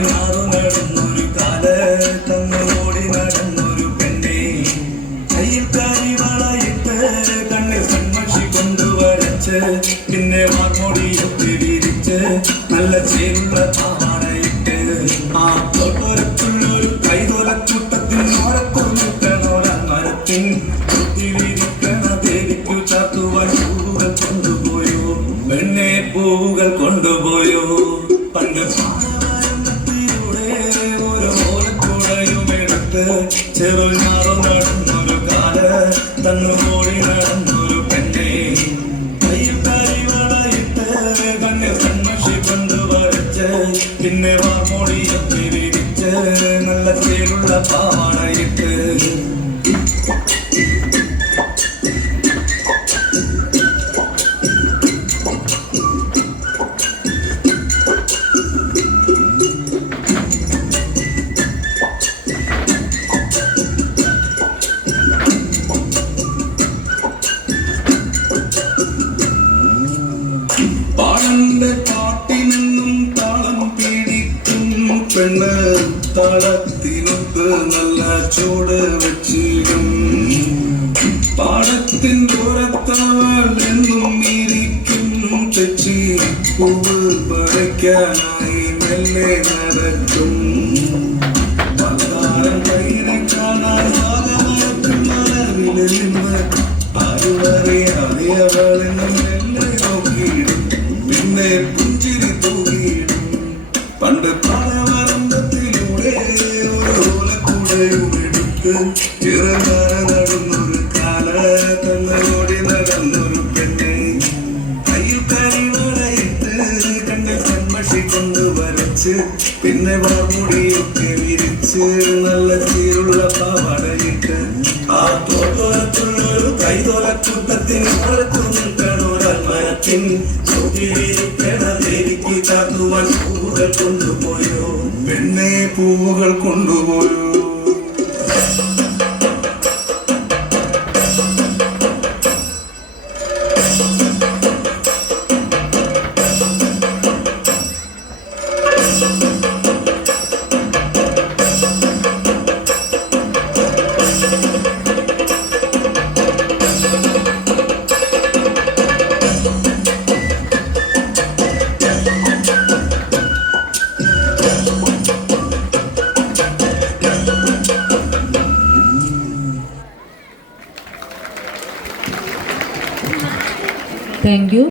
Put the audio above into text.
ചെറുനാറു നടന്നൊരു കാലത്തന്നോടി നടന്നൊരു പെണ്ണെ കയ്യിൽ കരിവളയിട്ട് കണ്ണിൽ കൺമഷി കൊണ്ടുവരച്ച് പിന്നെ വാർമൊടിയൊക്കെ വിരിച്ച് നല്ല ചേരുള്ള പാവാടയിട്ട് ആ തൊട്ടൊരത്തുള്ളൊരു കൈതോലക്കൂട്ടത്തിൽ നോരക്കൊന്നിട്ടനോരാൻ മരത്തിൻ കുത്തിവിരിക്കണ ദേവിക്കു ചാത്തുവാൻ പൂവുകൾ കൊണ്ടുപോയോ പെണ്ണെ പൂവുകൾ കൊണ്ടുപോയോ പണ്ട് പാടവരമ്പത്തിലൂടെ ഒരു ഓലക്കൂടയുമെടുത്ത് ചെറുനാറു നടന്നൊരു കാല തന്നുകൂടി നടന്നൊരു പെണ്ണെ കയ്യിൽ കരിവളയിട്ട് കണ്ണിൽ കൺമഷി കൊണ്ടുവരച്ച് പിന്നെ വാർമൊടിയൊക്കെ വിരിച്ച് നല്ല ചേലുള്ള പാവാടയിട്ട് പാടന്റെ പാട്ടിനെന്നും താളം പിടിക്കും പെണ്ണ് താളത്തിനൊത്ത് നല്ല ചൂട് വെച്ചിടും പാടത്തിൻ പുറത്തവൾ എന്നും ഇരിക്കും തെച്ചി പൂവ് പറിക്കാനായി മെല്ലെ നടക്കും മന്ദാരം കയ്യിനെ കാണാൻ ഭാഗമായിട്ടുള്ളവരിൽ നിന്ന് ആരുമറിയാതെ അവളെന്നും മെല്ലെ നോക്കിയിടും പിന്നെ പുഞ്ചിരി തൂകിയിടും പണ്ട് പാടവരമ്പത്തിലൂടെ ഒരു ഓലക്കൂടയുമെടുത്ത് ചെറുനാറ നടന്നൊരു കാല തന്നോടി നടന്നൊരു പെണ്ണെ കയ്യിൽ കരിവളയിട്ട് കണ്ണിൽ കൺമഷി കൊണ്ടുവരച്ച് പിന്നെ വാർമുടിയൊക്കെ വിരിച്ച് നല്ല ചീരുള്ള പാവാടയിട്ട് ആ തോട്ടോരത്തുള്ളൊരു കൈതോലക്കൂട്ടത്തിൽ നിൽക്കണോരാൽ മരത്തിൻ ചോദിരിക്കണ ദേവിക്ക് ചാത്തുവാൻ പൂവുകൾ കൊണ്ടുപോയോ പെണ്ണെ പൂവുകൾ കൊണ്ടുപോയോ Thank you.